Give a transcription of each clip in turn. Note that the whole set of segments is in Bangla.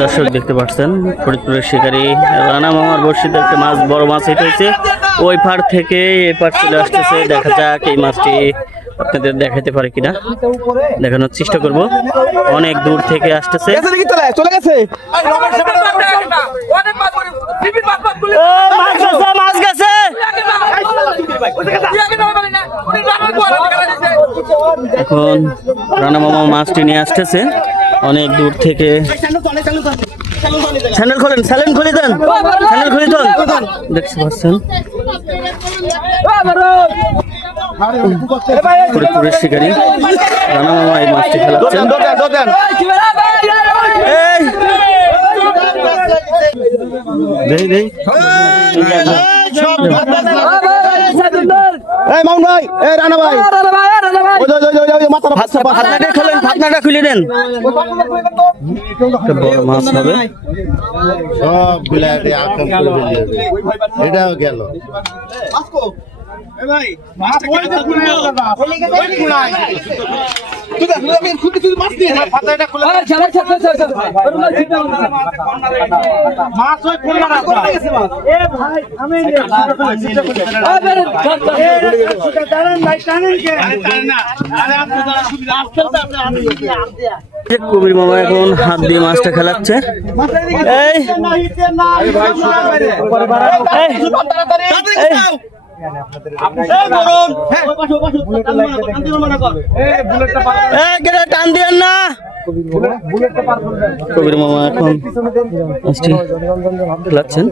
দর্শক দেখতে পাচ্ছেন ফরিদপুরের শিকারী রানা মামার বর্ষিতে একটা মাছ বড় মাছ হিট হয়েছে ওই পার থেকে এ পার চলে আসতেছে। দেখা যাক এই মাছটি আপনাদের দেখাতে পারে কিনা। দেখানোর চেষ্টা করব। অনেক দূর থেকে আসতেছে। চলে গেছে মাছ গেছে এখন রানা মামা মাছটি নিয়ে আসতেছে। অনেক দূর থেকে স্যান্ডেল খোলেন স্যালেন খুলে দেন। স্যান্ডেল খুলে দেন। দেখতে পাচ্ছেন। ফরিদপুরের শিকারী। রানা মামা এই মাছটি খেলাচ্ছেন। দেই ভাই রানা ভাই। ফাতনাটা খোলেন ফাতনাটা খুলে দেন। বড় মাছ হবে। সব বিলাটে আতঙ্ক করে। এটাও গেল। কবির মামা এখন হাত দিয়ে মাছটা খেলাচ্ছে এই টান দিয়েন না। কবির মামা এখন খেলাচ্ছেন।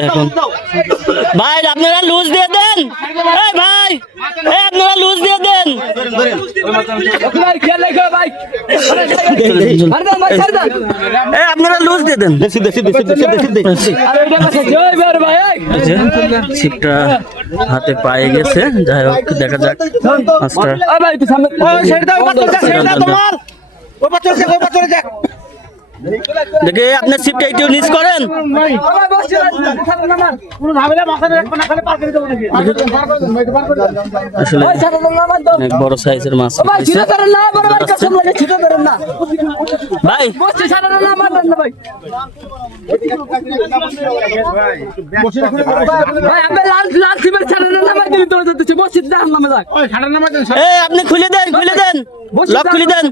এখন ভাই আপনারা লুজ দিয়ে দেন এই ভাই। এই আপনারা লুজ দিয়ে দেন। এই আপনারা লুজ দিয়ে দেন। দেশি দেশি দেশি দেশি দেশি এই যে ছিপটা হাতে পায়ে গেছে যাই হোক দেখা যাক। মাছটা দেখে আপনার ছিপটা একটু নিচ করেন। আসলে অনেক বড় সাইজের মাছ। ভাই আপনি খুলে দেন খুলে দেন। লক খুলে দেন।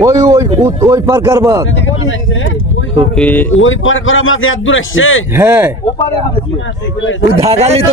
ওই ওই ওই পার কারবার খুবই ওই পার করা মাছ এত দূর আসছে। হ্যাঁ। ওই ধাগালি তো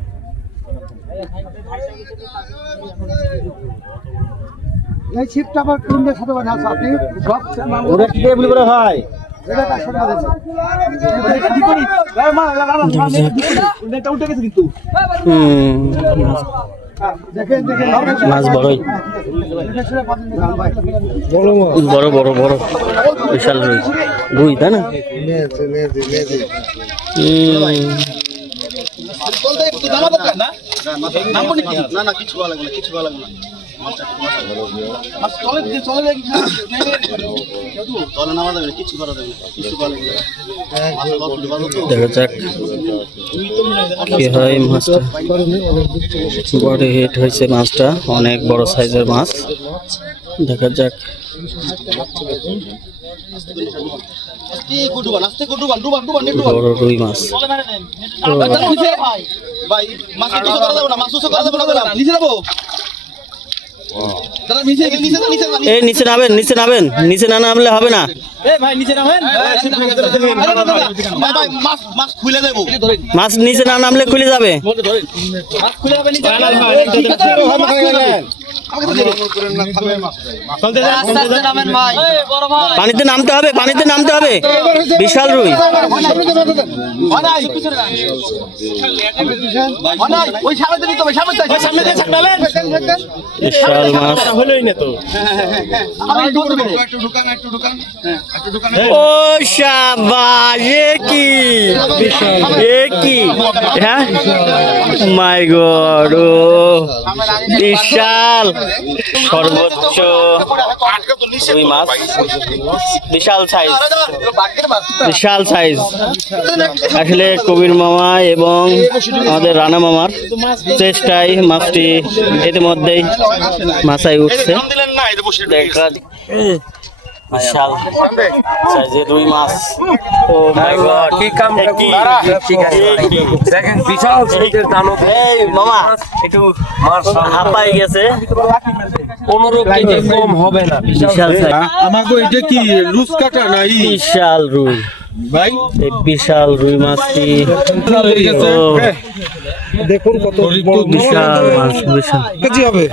ছিপটা আবার কোনদের সাথে বানা আছে আপনি সব ওরা কি টেবিল করে ভাই এটা কার সাথে বানাচ্ছে কি করি মা লা লা লা এটা উঠে গেছে কিন্তু হুম দেখেন দেখেন মাছ বড়ই বড় বড় বড় বিশাল রুই রুই তাই না? নেছে নেছে নেছে হুম, না? না কিছু ভালো লাগবে না কিছু ভালো লাগবে না। না, কিছু করা যাবে না, না। দেখা যাক কি হয় মাছটা। বড় হিট হয়েছে মাছটা অনেক বড় সাইজের মাছ। দেখা যাক। রুই মাছ। নিচে এই নামেন নিচে নামেন। নিচে না নামলে হবে না। মাছ নিচে না নামলে খুলে যাবে। পানিতে নামতে হবে পানিতে নামতে হবে। বিশাল রুই। ওই সামনে বিশাল মাছ। ও এ কি? এ কি? হ্যাঁ? মাই গড ও। বিশাল। সর্বোচ্চ মাছ। বিশাল সাইজ বিশাল সাইজ আসলে কবির মামা এবং আমাদের রানা মামার চেষ্টায় মাছটি ইতিমধ্যেই মাথায় উঠছে। দেখা বিশাল। রুই মাছ। ও মাই গড। কি কাম কি? দেখেন বিশাল সাইজের দানব। এই মামা। একটু হাঁপাই গেছে। পনেরো কেজি কম হবে না। বিশাল সাইজ। এটা কি লুজ কাটা নাই বিশাল রুই। ভাই? বিশাল রুই মাছটি। হয়ে ও। দেখুন কত বিশাল মাছ বিশাল কেজি হবে?